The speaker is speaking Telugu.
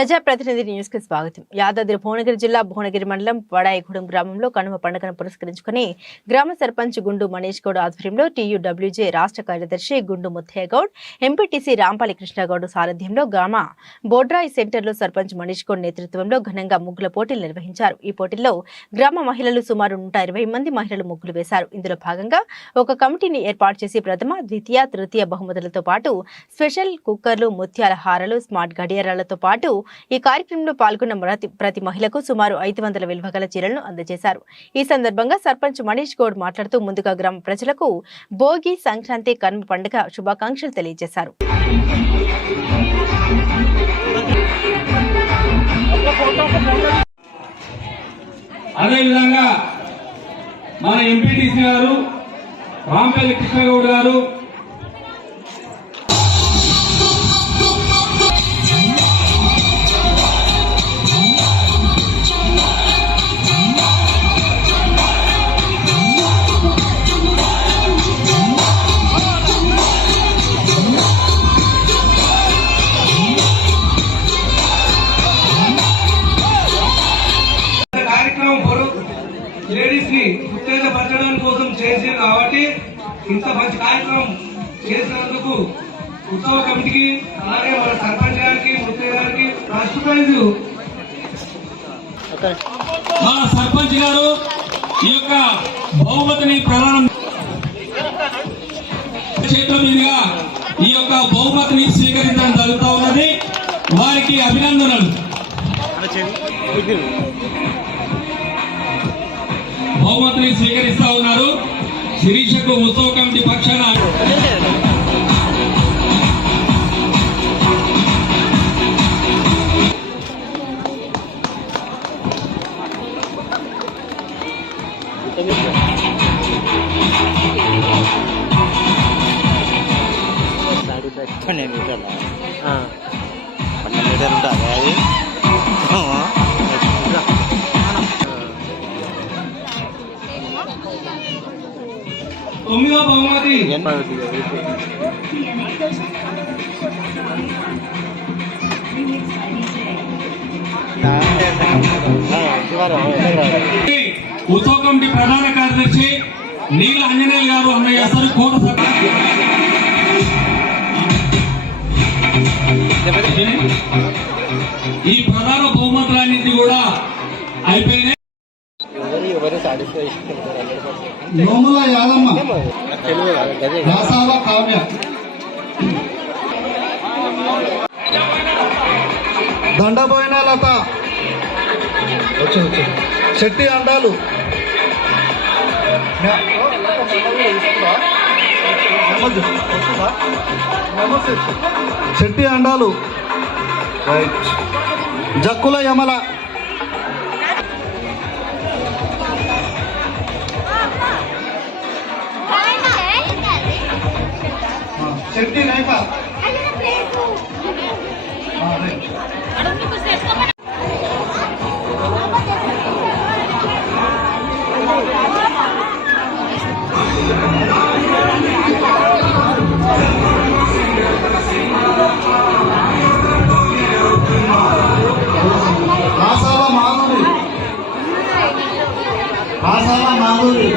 ప్రజాప్రతినిధి న్యూస్ కి స్వాగతం. యాదాద్రి భువనగిరి జిల్లా భువనగిరి మండలం వడాయిగూడెం గ్రామంలో కనుమ పండుగను పురస్కరించుకుని గ్రామ సర్పంచ్ గుండు మనీష్ గౌడ్ ఆధ్వర్యంలో TUWJ రాష్ట్ర కార్యదర్శి గుండు ముత్తయ్య గౌడ్, ఎంపీటీసీ రాంపల్లి కృష్ణగౌడ్ సారథ్యంలో గ్రామ బోడ్రాయి సెంటర్లో సర్పంచ్ మనీష్ గౌడ్ నేతృత్వంలో ఘనంగా ముగ్గుల పోటీలు నిర్వహించారు. ఈ పోటీల్లో గ్రామ మహిళలు సుమారు 120 మంది మహిళలు ముగ్గులు వేశారు. ఇందులో భాగంగా ఒక కమిటీని ఏర్పాటు చేసి ప్రథమ, ద్వితీయ, తృతీయ బహుమతులతో పాటు స్పెషల్ కుక్కర్లు, ముత్యాల హారాలు, స్మార్ట్ గడియారాలతో పాటు ఈ కార్యక్రమంలో పాల్గొన్న ప్రతి మహిళకు సుమారు 500 విలువగల చీరలను అందజేశారు. ఈ సందర్భంగా సర్పంచ్ మనీష్ గౌడ్ మాట్లాడుతూ ముందుగా గ్రామ ప్రజలకు భోగి, సంక్రాంతి, కనుమ పండుగ శుభాకాంక్షలు తెలియజేశారు. అదేవిధంగా మన ఎంపీటీసీ గారు రాంపల్లి కృష్ణగౌడ్ గారు, లేడీస్ ని ఉత్తేజపరచడం కోసం చేసింది కాబట్టి ఇంత మంచి కార్యక్రమం చేసినందుకు ఉత్సవ కమిటీకి, అలాగే మన సర్పంచ్ గారికి, ముత్తయ్య గారికి ఫస్ట్ ప్రైజ్ మా సర్పంచ్ గారు ఈ యొక్క బహుమతిని ప్రదానం చేతుల మీదుగా ఈ యొక్క బహుమతిని స్వీకరించడం జరుగుతూ ఉన్నది. వారికి అభినందనలు. బహుమతిని స్వీకరిస్తా ఉన్నారు. శిరీషకు ఉత్సవ కమిటీ పక్షాన తొమ్మిదో బహుమతి ఉత్సవ కమిటీ ప్రధాన కార్యదర్శి నీల అంజనేయులు గారు అందజేస్తారు. కోట ఈ ప్రధాన బహుమతులన్నింటి కూడా అయిపోయినాయి. నోముల యాదమ్మ, రాసాల కావ్య, దండబోయిన లత, చెట్టి అండాలు, చెట్టి అండాలు, జక్కుల యమల, చెట్టి రేఖ, రాసాల మాధురి,